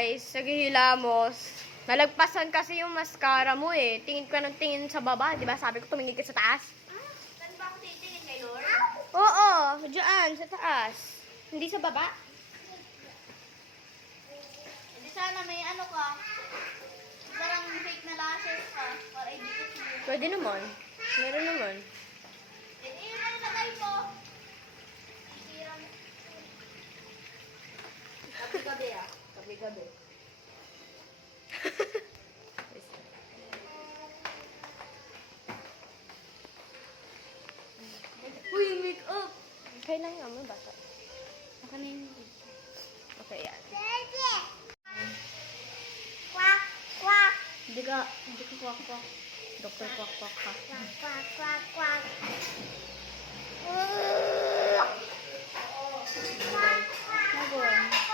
guys, naghihilamos. Nalagpasan kasi yung mascara mo eh. Tingin ka ng tingin sa baba, di ba? Sabi ko tumingin ka sa taas. Saan ba ako titingin kay Lord? Oo, dyan, sa taas. Hindi sa baba. Hindi sana may ano ka. Parang fake na lashes ka. Para idikit mo. Pwede naman. Meron naman. Eh, yun ang lagay ko. Isira mo. Gabi-gabi ah. Gabi-gabi. Uy, make up! Okay lang nga mo, bata. Ako na yun. Okay, yan. Quack, quack, Hindi ka kwak-kwak. Dr. Kwak Kwak ka. quack, quack, quack, quack. Nagawin.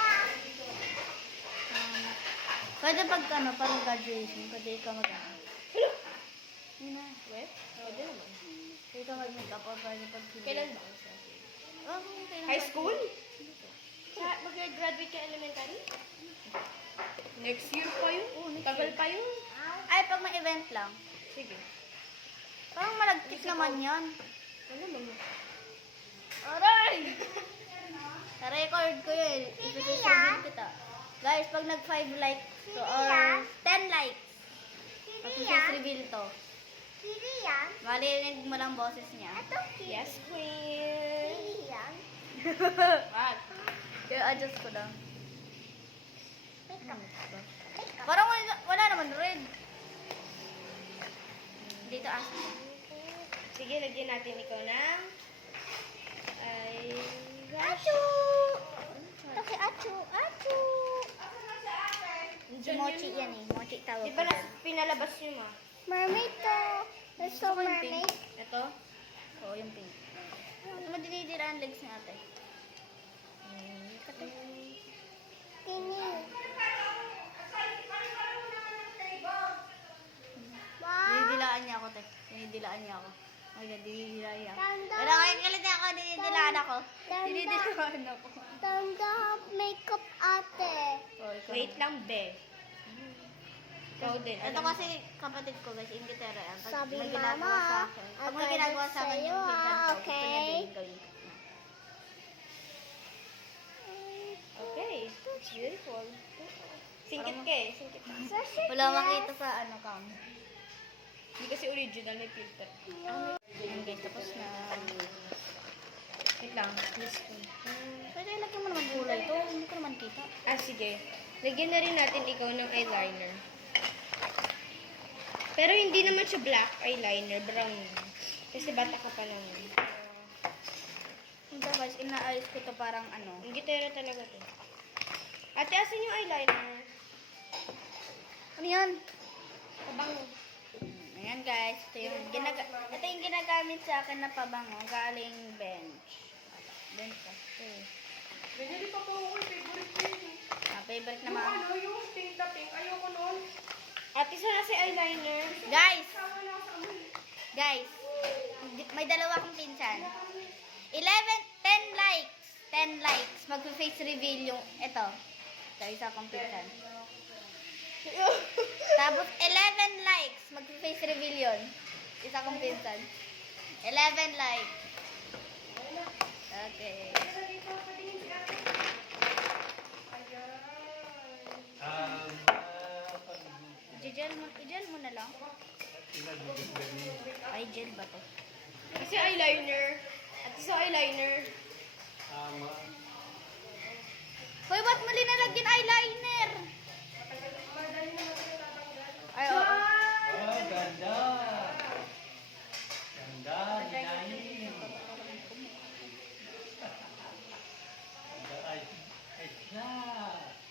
Pwede pag ano, parang graduation, pwede ka mag-ano. Yun na. Wait, pwede naman. Pwede ka mag-makeup or pwede pag Kailan ba? Oh, kailan High ba? school? Mag-graduate ka elementary? Next year pa yun? Oo, next Tagal year. pa yun. Ay, pag may event lang. Sige. Parang malagkit naman yan. Ano naman? Aray! Sa-record ko yun. Ipipicture kita. Guys, pag nag-5 likes to, or 10 likes, mag-face reveal to. Kiri yan. Marinig mo lang boses niya. Ito kiri. Yes, queen. Kiri yan. Wag. I-adjust ko lang. Makeup. Parang wala naman red. Dito ah. Sige, lagyan natin ikaw ng... Ay... Achu! Ito kay Achu. Achu! Si Mochi yan eh. Mochi tawag Di ba na pinalabas niyo ma? Mermaid to. There's so Gusto ko yung pink. mermaid. Ito? Oo, yung pink. Ano dinidira ang legs natin? Kini. Wow! Dinidilaan niya ako, te. Dinidilaan niya ako. Oh my God, dinidilaan niya ako. Tanda. Wala kayo kalit ako, dinidilaan ako. Tanda. Dinidilaan ako. Tanda makeup ate. Oh, ikaw. Wait lang, be. Ikaw din. Ito kasi kapatid ko guys, ingitera yan. Pag Sabi may ginagawa mama, sa akin. Pag may agad ginagawa sa akin sa'yo, yung pinsan ko, gusto okay? niya din gawin ko. Okay. It's beautiful. Singkit ka eh. Singkit ka. Wala makita sa ano cam. Hindi kasi original, may filter. Ayan guys, tapos na. Wait lang. This one. Pwede lagyan mo naman gulay ito. Hindi ko naman kita. Ah, sige. Lagyan na rin natin ikaw ng eyeliner. Pero hindi naman siya black eyeliner, brown. Kasi bata ka pa naman. Ito guys, inaayos ko to parang ano. Ang gitera talaga to. Ate, asan yung eyeliner? Ano yan? Kabango. Ayan guys, ito yung ginagamit sa akin na pabango. Galing bench. Bench kasi. Binili pa po ako, favorite ko yun. Favorite naman. yung pink na pink. Ayoko nun. Ate, sana si eyeliner. Guys! Guys! May dalawa akong pinsan. 10 likes. 10 likes. Mag-face reveal yung ito. Ito, isa akong pinsan. Tapos 11 likes. Mag-face reveal yun. Isa akong pinsan. 11 likes. Okay. I-gel mo na lang. Ay, gel ba to? Kasi eyeliner. Ate, sa eyeliner. Hoy, ba't mali na lagyan eyeliner? Ay, oo. Oh, ganda! Ganda, hinahin. Ganda, ay na.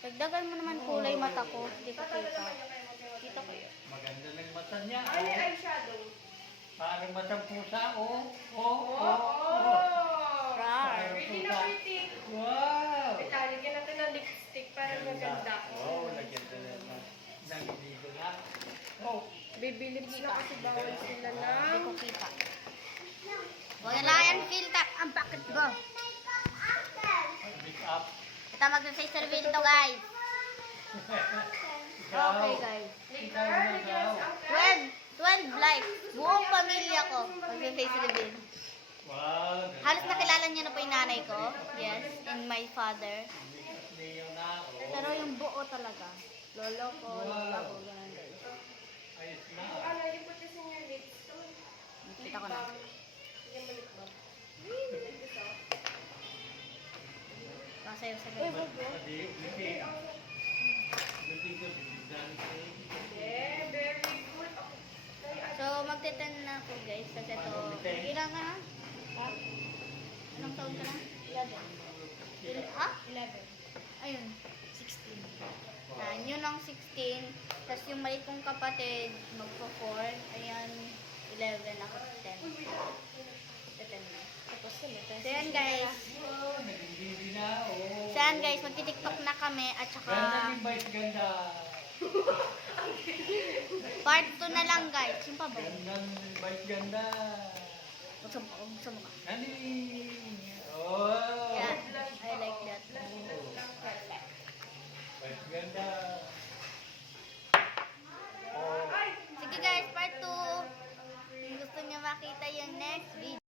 Dagdagan mo naman kulay mata ko. Hindi ko kita. Kita ko yun. Maganda ng mata niya. Ay, Oh. eyeshadow. Parang matang pusa, oh. Oh. Rar. Pretty na pretty. Wow! Lagyan natin ng lipstick para maganda. Oh, lagyan na ng ligo na. Oh, Baby lips na kasi bawal sila Hindi ng... ko kita. Wala yan filter. Ang bakit ba? make up. Ito mag-face reveal to guys. Okay, guys. Ikaw na daw. 12 likes. Buong pamilya ko mag-face reveal. Wow. Halos nakilala niyo na po yung nanay ko. Yes, and my father. Leo na. Oh. Pero yung buo talaga. Lolo ko, lola ko, ganun guys. Ayos na. Kita ko na. Masayaw sa ganun. Pati, lipid. Lipid ko, bibigdan ko. So, magte-10 na ako guys. Kasi ito, ilang ka na? Ha? Anong taon ka na? 11. Ha? 11. Ayun, 16. Yun ang 16. Tapos yung maliit kong kapatid, magpo-4. Ayan, 11. Ako 10. 10 na. Tapos sila. So, yan guys. Oh, naging baby na. Oh. So, yan guys, magti-tiktok na kami. At saka, Ganda yung bite, ganda. part 2 na lang guys. Yung pa ba? Gandang bite, ganda. Huwag sa mukha. Nani. Oh.